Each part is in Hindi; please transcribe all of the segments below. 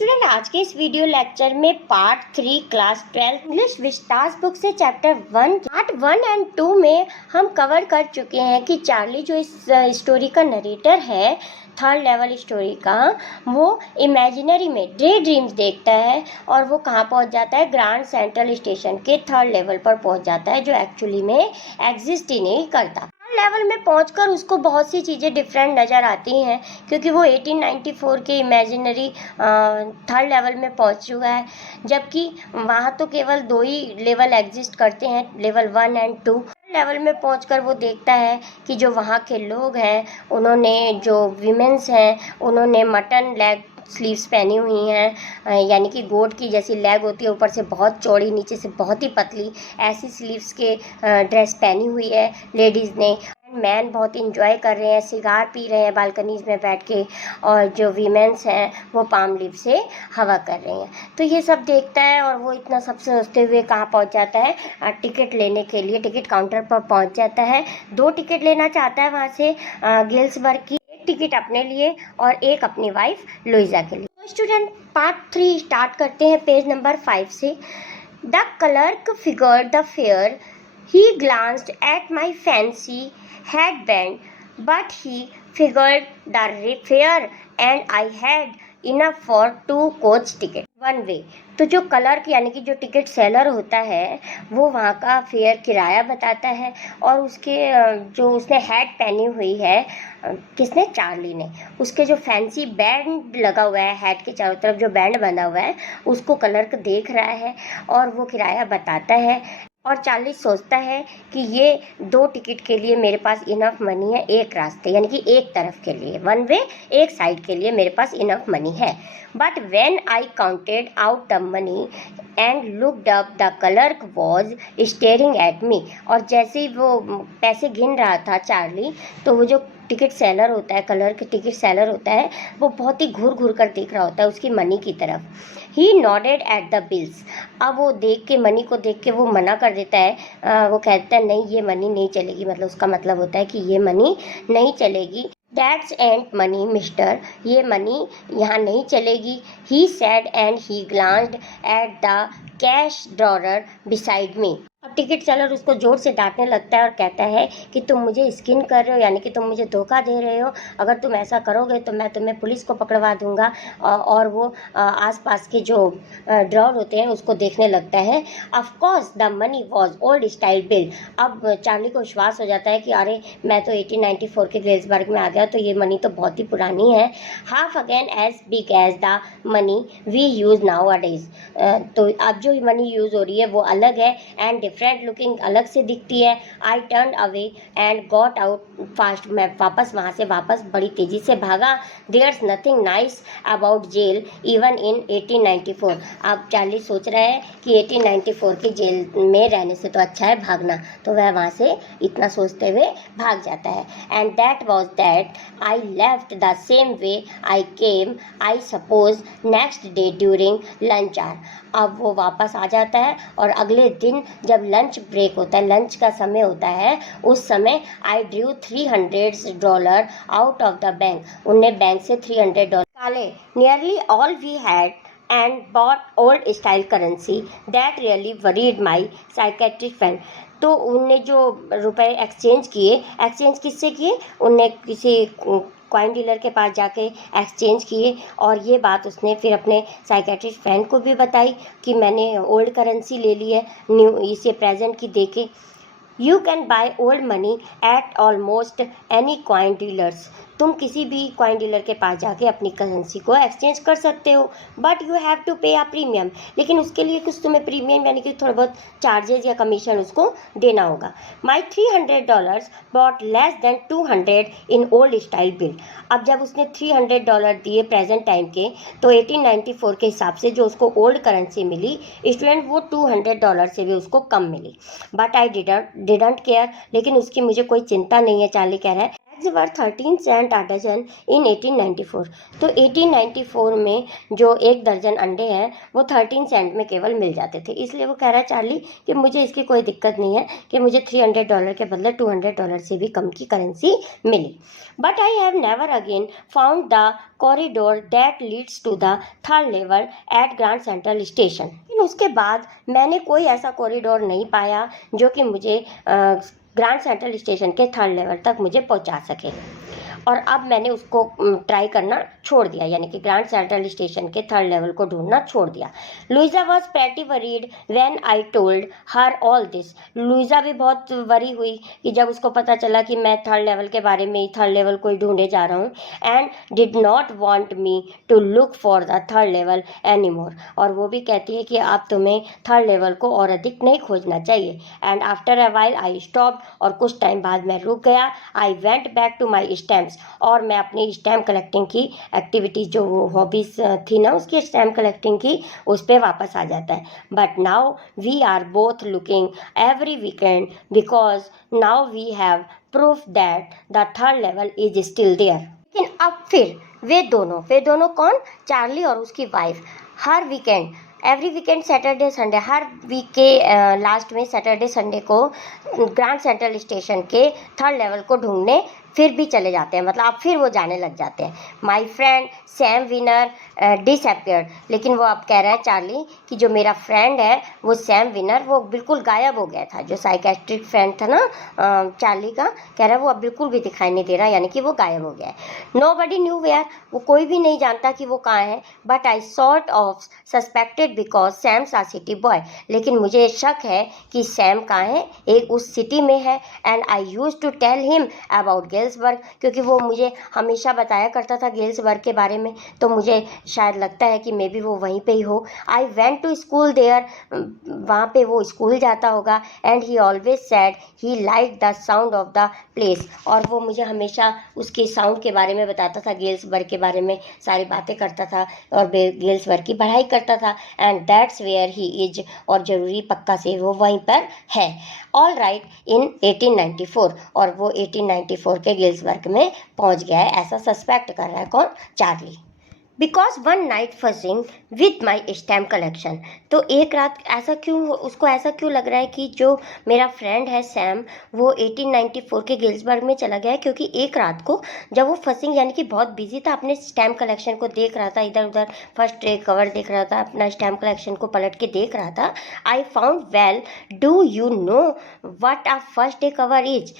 स्टूडेंट, आज के इस वीडियो लेक्चर में part 3 class 12 English Vistas book से चैप्टर 1 पार्ट 1 एंड 2 में हम कवर कर चुके हैं कि चार्ली जो इस स्टोरी का नरेटर है, थर्ड लेवल स्टोरी का, वो इमेजिनरी में डे ड्रीम्स देखता है और वो कहाँ पहुँच जाता है, ग्रैंड सेंट्रल स्टेशन के थर्ड लेवल पर पहुँच जाता है, जो एक्चुअली में एग्जिस्ट ही नहीं करता। लेवल में पहुंचकर उसको बहुत सी चीज़ें डिफरेंट नज़र आती हैं, क्योंकि वो 1894 के इमेजिनरी थर्ड लेवल में पहुंच चुका है, जबकि वहाँ तो केवल दो ही लेवल एग्जिस्ट करते हैं, लेवल 1 एंड 2। लेवल में पहुंचकर वो देखता है कि जो वहाँ के लोग हैं, उन्होंने जो विमेंस हैं, उन्होंने मटन लेग स्लीव्स पहनी हुई हैं, यानी कि गोट की जैसी लेग होती है, ऊपर से बहुत चौड़ी, नीचे से बहुत ही पतली, ऐसी स्लीव्स के ड्रेस पहनी हुई है लेडीज़ ने। मैन बहुत इंजॉय कर रहे हैं, सिगार पी रहे हैं बालकनीज में बैठ के, और जो वीमेंस हैं वो पाम लीफ से हवा कर रही हैं। तो ये सब देखता है और वो इतना सब सोचते हुए कहाँ पहुँच जाता है, टिकट लेने के लिए टिकट काउंटर पर पहुँच जाता है। 2 टिकट लेना चाहता है वहाँ से गिल्सबर्ग की, एक टिकट अपने लिए और एक अपनी वाइफ लुइजा के लिए। तो स्टूडेंट, पार्ट 3 स्टार्ट करते हैं पेज नंबर 5 से। The clerk figured the fair, he glanced at my fancy headband, but he figured the fare and I had enough for 2 coach ticket one way। तो जो क्लर्क यानी कि जो टिकट सेलर होता है, वो वहाँ का फेयर किराया बताता है, और उसके जो उसने हैट पहनी हुई है, किसने, चार्ली ने, उसके जो फैंसी बैंड लगा हुआ है, हैट के चारों तरफ जो बैंड बंधा हुआ है, उसको क्लर्क देख रहा है और वो किराया बताता है। और चार्ली सोचता है कि ये 2 टिकट के लिए मेरे पास इनफ मनी है, एक रास्ते यानी कि एक तरफ के लिए, वन वे, एक साइड के लिए मेरे पास इनफ मनी है। But when I counted out the money and looked up, the clerk was staring at me. और जैसे ही वो पैसे गिन रहा था चार्ली, तो वो जो टिकट सेलर होता है, क्लर्क टिकट सेलर होता है, वो बहुत ही घूर घूर कर देख रहा होता है उसकी मनी की तरफ। ही नॉडेड एट द बिल्स। अब वो देख के, मनी को देख के वो मना कर देता है, वो कहता है नहीं, ये मनी नहीं चलेगी, मतलब उसका मतलब होता है कि ये मनी नहीं चलेगी। दैट्स एंड मनी मिस्टर, ये मनी यहाँ नहीं चलेगी। He said and he glanced at the cash drawer beside me. अब टिकट सेलर उसको जोर से डांटने लगता है और कहता है कि तुम मुझे स्किन कर रहे हो, यानी कि तुम मुझे धोखा दे रहे हो। अगर तुम ऐसा करोगे तो मैं तुम्हें पुलिस को पकड़वा दूंगा। और वो आसपास के जो ड्रॉअर होते हैं उसको देखने लगता है। Of course the money was old style bill. अब चार्ली को विश्वास हो जाता है कि अरे, मैं तो 1894 के गिल्सबर्ग में आ गया, तो ये मनी तो बहुत ही पुरानी है। Half again as big as the money we use nowadays. तो अब जो मनी यूज़ हो रही है वो अलग है, एंड डिफरेंट लुकिंग, अलग से दिखती है। I turn away and got out fast. मैं वापस वहाँ से बड़ी तेज़ी से भागा। There's nothing nice about jail even in 1894। अब चार्ली सोच रहा है कि 1894 के जेल में रहने से तो अच्छा है भागना, तो वह वहाँ से इतना सोचते हुए भाग जाता है। And that was that I left the same way I came, I suppose next day during lunch hour. अब वो वापस आ जाता है और अगले दिन जब लंच ब्रेक होता है, लंच का समय होता है, उस समय I drew $300 out of the bank. उनने बैंक से $300 निकाले। Nearly all we had and bought old style currency that really worried my psychiatrist friend। तो उनने जो रुपए एक्सचेंज किससे किए, उनने किसी कॉइन डीलर के पास जाके एक्सचेंज किए, और ये बात उसने फिर अपने साइकेट्रिस्ट फ्रेंड को भी बताई कि मैंने ओल्ड करेंसी ले ली है, न्यू इसे प्रेजेंट की देके। You can by old money at almost any coin dealers. तुम किसी भी कॉइन डीलर के पास जाके अपनी करेंसी को एक्सचेंज कर सकते हो, बट यू हैव टू पे अ प्रीमियम। लेकिन उसके लिए कुछ तुम्हें प्रीमियम यानी कि थोड़ा बहुत चार्जेस या कमीशन उसको देना होगा। My $300 bought less than 200 in old style bill. अब जब उसने $300 दिए प्रेजेंट टाइम के, तो 1894 के हिसाब से जो उसको ओल्ड करेंसी मिली स्टूडेंट, वो $200 से भी उसको कम मिली। बट आई डिडंट केयर, लेकिन उसकी मुझे कोई चिंता नहीं है, चार्ली कह रहा है। वर 13 सेंट अ डजन इन 1894। तो 1894 में जो एक दर्जन अंडे हैं वो 13 सेंट में केवल मिल जाते थे। इसलिए वो कह रहा है चार्ली कि मुझे इसकी कोई दिक्कत नहीं है कि मुझे $300 के बदले $200 से भी कम की करेंसी मिली। But I have never again found the corridor that leads to the third level at Grand Central station. लेकिन उसके बाद मैंने कोई ऐसा कॉरिडोर नहीं पाया जो कि मुझे ग्रैंड सेंट्रल स्टेशन के थर्ड लेवल तक मुझे पहुंचा सके। और अब मैंने उसको ट्राई करना छोड़ दिया, यानी कि ग्रैंड सेंट्रल स्टेशन के थर्ड लेवल को ढूंढना छोड़ दिया। Luisa was pretty worried when I told her all this. Luisa भी बहुत वरी हुई कि जब उसको पता चला कि मैं थर्ड लेवल के बारे में ही, थर्ड लेवल को ही ढूंढे जा रहा हूँ। And did not want me to look for the third level any more. और वो भी कहती है कि अब तुम्हें थर्ड लेवल को और अधिक नहीं खोजना चाहिए। And after a while I stop, और कुछ टाइम बाद मैं रुक गया। I went back to my stamps, और मैं अपनी स्टैम्प कलेक्टिंग की एक्टिविटीज, जो हॉबीज थी ना उसकी स्टैम्प कलेक्टिंग की, उस पर वापस आ जाता है। But now we are both looking every weekend because now we have proof that the third level is still there. लेकिन अब फिर वे दोनों कौन? चार्ली और उसकी वाइफ हर weekend, every weekend, Saturday Sunday, हर वीक के लास्ट में सैटरडे संडे को ग्रैंड सेंट्रल स्टेशन के थर्ड लेवल को ढूंढने फिर भी चले जाते हैं, मतलब अब फिर वो जाने लग जाते हैं। My friend Sam winner disappeared. लेकिन वो अब कह रहा है चार्ली कि जो मेरा फ्रेंड है वो सैम विनर, वो बिल्कुल गायब हो गया था। जो साइकेट्रिक फ्रेंड था ना चार्ली का, कह रहा है वो अब बिल्कुल भी दिखाई नहीं दे रहा, यानी कि वो गायब हो गया है। नो बडी न्यू वेयर, वो कोई भी नहीं जानता कि वो कहाँ है। But I sort of suspected because Sam's a city boy. लेकिन मुझे शक है कि सैम कहाँ है, एक उस सिटी में है। And I use to tell him about Galesburg, क्योंकि वो मुझे हमेशा बताया करता था गेल्सबर्ग के बारे में, तो मुझे शायद लगता है कि मे बी वो वहीं पे ही हो। I went to school there, वहाँ पे वो स्कूल जाता होगा। And he always said he like the sound of the place, और वो मुझे हमेशा उसके साउंड के बारे में बताता था, गेल्सबर्ग के बारे में सारी बातें करता था और गेल्सबर्ग की पढ़ाई करता था। And that's where he is, और ज़रूरी पक्का से वो वहीं पर है। ऑल राइट इन 1894, और वो 1894 के गेल्सबर्ग में पहुंच गया है, ऐसा सस्पेक्ट कर रहा है कौन? Charlie. Because one night fudging with my stamp collection. तो एक रात ऐसा क्यों, उसको ऐसा क्यों लग रहा है कि जो मेरा फ्रेंड है सैम वो 1894 के गिल्सबर्ग में चला गया है, क्योंकि एक रात को जब वो फसिंग यानी कि बहुत बिजी था, अपने स्टैम्प कलेक्शन को देख रहा था, इधर उधर फर्स्ट ट्रे कवर देख रहा था, अपना स्टैम्प कलेक्शन को पलट के देख रहा था। I found well do you know what a first day cover is.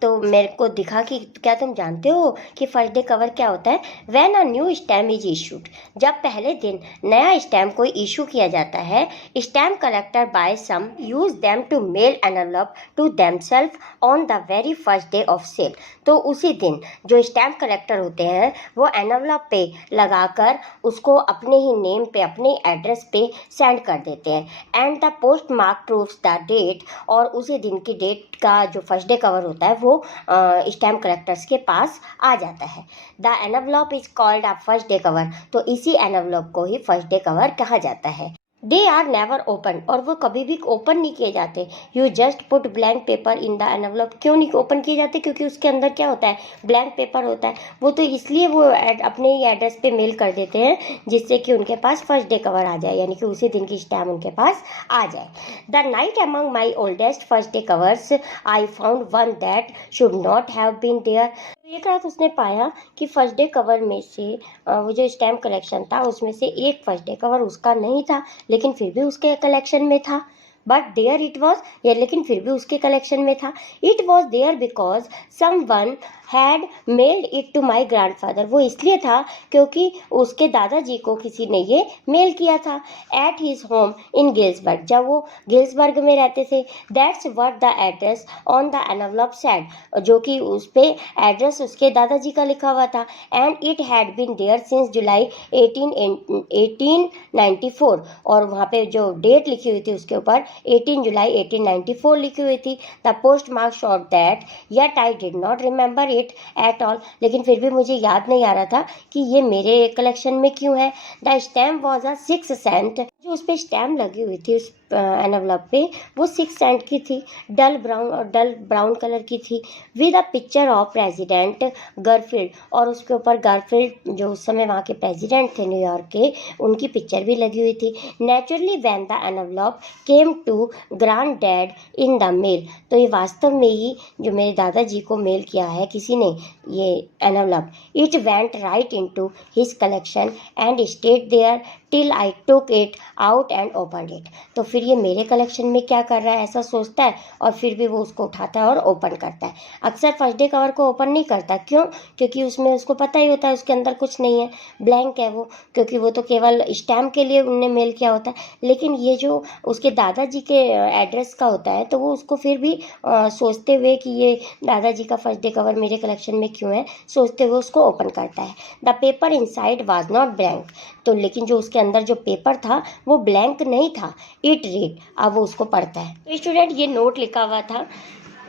तो मेरे को दिखा कि क्या तुम जानते हो कि फर्स्ट डे कवर क्या होता है? When a new stamp is issued, जब पहले दिन नया स्टैम्प कोई इशू किया जाता है, stamp collector buy some use them to mail envelope to themselves on the very first day of sale. तो उसी दिन जो स्टैम्प कलेक्टर होते हैं वो एनवलप पे लगाकर उसको अपने ही नेम पे, अपने एड्रेस पे सेंड कर देते हैं। And the postmark proves the date, और उसी दिन की डेट का जो फर्स्ट डे कवर होता है वो स्टैम्प कलेक्टर्स के पास आ जाता है। The envelope is called a first day cover, तो इसी एनवलप को ही फर्स्ट डे कवर कहा जाता है। दे आर नेवर ओपन, और वो कभी भी ओपन नहीं किए जाते। You just put blank paper in the envelope. क्यों नहीं ओपन किए जाते? क्योंकि उसके अंदर क्या होता है? ब्लैंक पेपर होता है। वो तो इसलिए वो अपने ही एड्रेस पे मेल कर देते हैं जिससे कि उनके पास फर्स्ट डे कवर आ जाए, यानी कि उसी दिन की स्टैम्प उनके पास आ जाए। The night among my oldest first day covers I found one that should not have been there. एक रात उसने पाया कि फर्स्ट डे कवर में से वो जो स्टैम्प कलेक्शन था उसमें से एक फर्स्ट डे कवर उसका नहीं था, लेकिन फिर भी उसके कलेक्शन में था। बट देयर इट वॉज, या लेकिन फिर भी उसके कलेक्शन में था। It was there because someone had mailed it to my grandfather. वो इसलिए था क्योंकि उसके दादाजी को किसी ने ये मेल किया था at his home in Galesburg, जब वो गेल्सबर्ग में रहते थे। That's what the address on the envelope said, जो कि उस पे एड्रेस उसके दादाजी का लिखा हुआ था। And it had been there since July 1894, और वहाँ पे जो डेट लिखी हुई थी उसके ऊपर 18 जुलाई 1894 लिखी हुई थी। The post mark shot that yet I did not remember it at all, लेकिन फिर भी मुझे याद नहीं आ रहा था कि ये मेरे कलेक्शन में क्यों है। The stamp was a 6 cent, जो उस पर स्टैम्प लगी हुई थी एनवलप पे वो 6 सेंट की थी, डल ब्राउन कलर की थी, with a picture of president Garfield, और उसके ऊपर गारफील्ड जो उस समय वहाँ के प्रेसिडेंट थे न्यूयॉर्क के, उनकी पिक्चर भी लगी हुई थी। Naturally when the envelope came to granddad in the mail, तो ये वास्तव में ही जो मेरे दादाजी को मेल किया है किसी ने ये envelope, it went right into his collection and stayed there till I took it out and open it. तो फिर ये मेरे कलेक्शन में क्या कर रहा है ऐसा सोचता है, और फिर भी वो उसको उठाता है और ओपन करता है। अक्सर फर्स्ट डे कवर को ओपन नहीं करता, क्यों? क्योंकि उसमें उसको पता ही होता है उसके अंदर कुछ नहीं है, ब्लैंक है वो, क्योंकि वो तो केवल स्टैम्प के लिए उनने मेल किया होता है। लेकिन ये जो उसके दादाजी के एड्रेस का होता है, तो वो उसको फिर भी सोचते हुए कि ये दादाजी का फर्स्ट डे कवर मेरे कलेक्शन में क्यों है, सोचते हुए उसको ओपन करता है। The paper inside was not blank, तो लेकिन जो उसके अंदर जो पेपर था वो ब्लैंक नहीं था। इट रीड, अब वो उसको पढ़ता है। तो स्टूडेंट, ये नोट लिखा हुआ था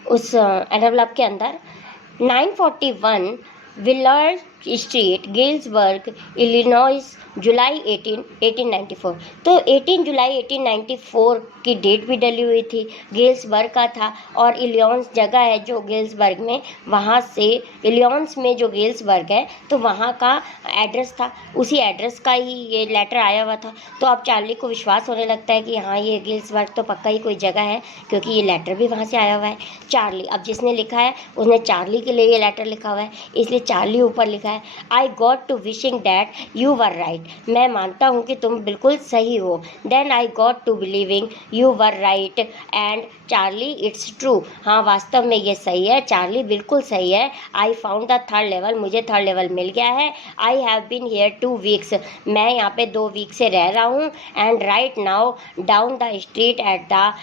उस एनवलप के अंदर, 941 विलर्ड स्ट्रीट, गेल्सबर्ग, इलिनॉइस, जुलाई 18, 1894। तो 18 जुलाई 1894 की डेट भी डली हुई थी, गेल्सबर्ग का था, और इलियॉन्स जगह है जो गेल्सबर्ग में, वहाँ से इलियॉन्स में जो गेल्सबर्ग है तो वहाँ का एड्रेस था, उसी एड्रेस का ही ये लेटर आया हुआ था। तो अब चार्ली को विश्वास होने लगता है कि हाँ ये गेल्सबर्ग तो पक्का ही कोई जगह है, क्योंकि ये लेटर भी वहाँ से आया हुआ है। चार्ली, अब जिसने लिखा है उसने चार्ली के लिए ये लेटर लिखा हुआ है, इसलिए चार्ली ऊपर लिखा है। I got to wishing that you were right, मैं मानता हूँ कि तुम बिल्कुल सही हो। Then I got to believing you were right and Charlie it's true, हाँ वास्तव में ये सही है चार्ली, बिल्कुल सही है। I found the third level, मुझे थर्ड लेवल मिल गया है। I have been here 2 weeks, मैं यहाँ पे 2 वीक से रह रहा हूँ। And right now down the street at the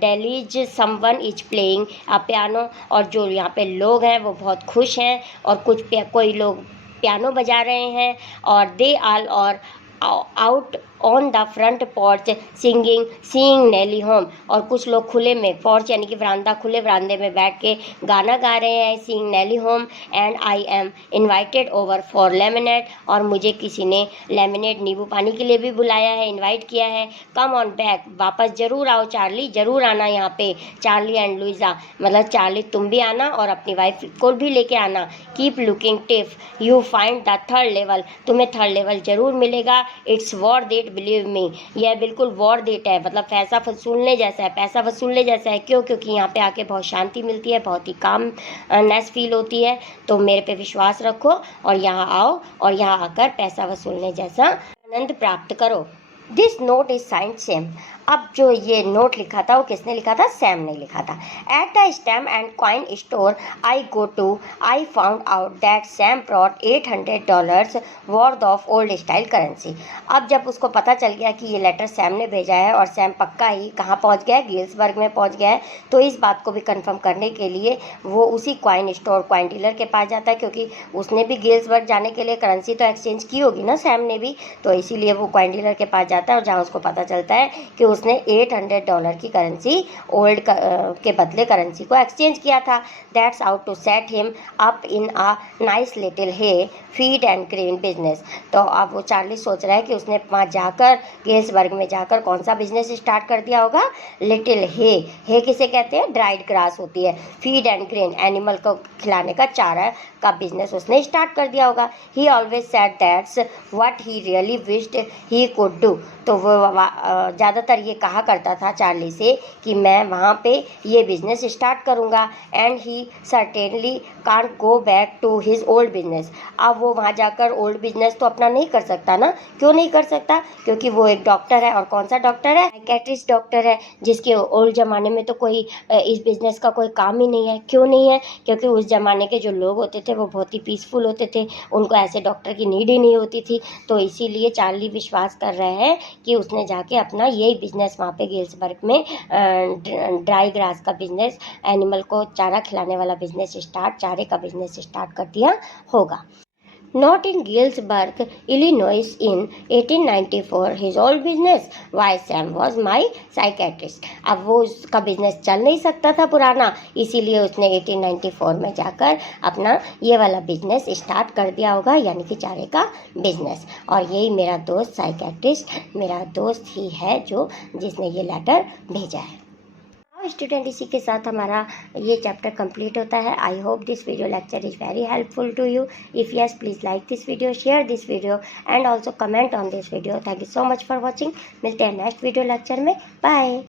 Dalys someone is playing a piano, और जो यहाँ पे लोग हैं वो बहुत खुश हैं, और कोई लोग पियानो बजा रहे हैं, और they all are out on the front porch singing seeing Nellie home, और कुछ लोग खुले में, पोर्च यानी कि वरांदा, खुले वरांदे में बैठ के गाना गा रहे हैं, seeing Nellie home. And I am invited over for lemonade, और मुझे किसी ने लेमिनेट नींबू पानी के लिए भी बुलाया है, इनवाइट किया है। कम ऑन बैक, वापस जरूर आओ चार्ली, जरूर आना यहाँ पे। चार्ली एंड लुइजा, मतलब चार्ली तुम भी आना और अपनी वाइफ को भी लेके आना। Keep looking till you find the third level, तुम्हें थर्ड लेवल जरूर मिलेगा। It's worth that believe me, यह बिल्कुल वॉर देट है, मतलब पैसा वसूलने जैसा है, पैसा वसूलने जैसा है। क्यों? क्योंकि यहाँ पे आके बहुत शांति मिलती है, बहुत ही काम नेस फील होती है। तो मेरे पे विश्वास रखो और यहाँ आओ, और यहाँ आकर पैसा वसूलने जैसा आनंद प्राप्त करो। This note is signed Sam, अब जो ये नोट लिखा था वो किसने लिखा था? सैम ने लिखा था। At the stamp and coin store I go to, I found out that Sam brought $800 worth of old style currency. अब जब उसको पता चल गया कि ये लेटर सैम ने भेजा है, और सैम पक्का ही कहाँ पहुँच गया है, गेल्सबर्ग में पहुँच गया है, तो इस बात को भी कंफर्म करने के लिए वो उसी कॉइन स्टोर, कॉइन डीलर के पास जाता है, क्योंकि उसने भी गेल्सबर्ग जाने के लिए करेंसी तो एक्सचेंज की होगी ना सैम ने भी, तो इसीलिए वो कॉइन डीलर के पास जाता है, और जहाँ उसको पता चलता है कि उसने $800 की करेंसी ओल्ड के बदले करेंसी को एक्सचेंज किया था। That's out to set him up in a nice little hay feed and grain business. तो अब वो चार्ली सोच रहा है कि उसने वहाँ जाकर, गेल्सबर्ग में जाकर कौन सा बिजनेस स्टार्ट कर दिया होगा? लिटिल हे किसे कहते हैं? ड्राइड ग्रास होती है। फीड एंड ग्रेन, एनिमल को खिलाने का चारा का बिजनेस उसने स्टार्ट कर दिया होगा। ही always said that's what he really wished he could do, तो वो ज़्यादातर ये कहा करता था चार्ली से कि मैं वहाँ पे ये बिज़नेस स्टार्ट करूँगा। And he certainly can't go back to his old business, अब वो वहाँ जाकर ओल्ड बिजनेस तो अपना नहीं कर सकता ना। क्यों नहीं कर सकता? क्योंकि वो एक डॉक्टर है, और कौन सा डॉक्टर है? साइकेट्रिस्ट डॉक्टर है, जिसके ओल्ड ज़माने में तो कोई इस बिज़नेस का कोई काम ही नहीं है। क्यों नहीं है? क्योंकि उस ज़माने के जो लोग होते थे वो बहुत ही पीसफुल होते थे, उनको ऐसे डॉक्टर की नीड ही नहीं होती थी। तो इसीलिए चार्ली विश्वास कर रहे हैं कि उसने जाके अपना यही बिजनेस वहाँ पे गेल्सबर्ग में ड्राई ग्रास का बिजनेस, एनिमल को चारा खिलाने वाला बिजनेस स्टार्ट, चारे का बिजनेस स्टार्ट कर दिया होगा। not in Galesburg, Illinois in 1894. His old business, why Sam was my psychiatrist. अब वो उसका बिजनेस चल नहीं सकता था पुराना, इसीलिए उसने 1894 में जाकर अपना ये वाला बिजनेस स्टार्ट कर दिया होगा, यानी कि चारे का बिजनेस। और यही मेरा दोस्त साइकियाट्रिस्ट, मेरा दोस्त ही है जो जिसने ये लेटर भेजा है। स्टूडेंट, इसी के साथ हमारा ये चैप्टर कंप्लीट होता है। I hope this video lecture is very helpful to you. If yes, please like this video, share this video and also comment on this video. Thank you so much for watching. मिलते हैं नेक्स्ट वीडियो लेक्चर में। बाय।